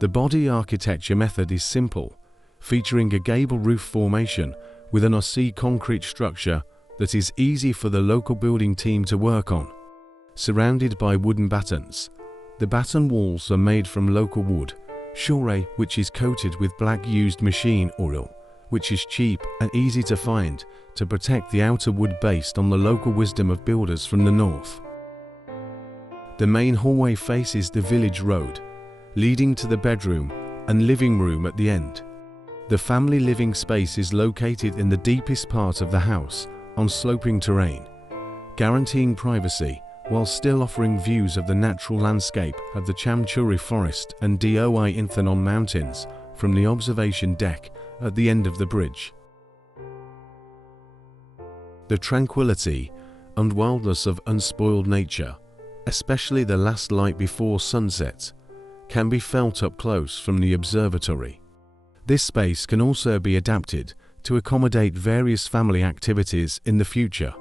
The body architecture method is simple, featuring a gable roof formation with an OC concrete structure that is easy for the local building team to work on. Surrounded by wooden battens, the batten walls are made from local wood, flowway, which is coated with black used machine oil, which is cheap and easy to find, to protect the outer wood based on the local wisdom of builders from the north. The main hallway faces the village road, leading to the bedroom and living room at the end. The family living space is located in the deepest part of the house, on sloping terrain, guaranteeing privacy while still offering views of the natural landscape of the Chamchuri forest and Doi Inthanon mountains from the observation deck at the end of the bridge. The tranquility and wildness of unspoiled nature, especially the last light before sunset, can be felt up close from the observatory. This space can also be adapted to accommodate various family activities in the future.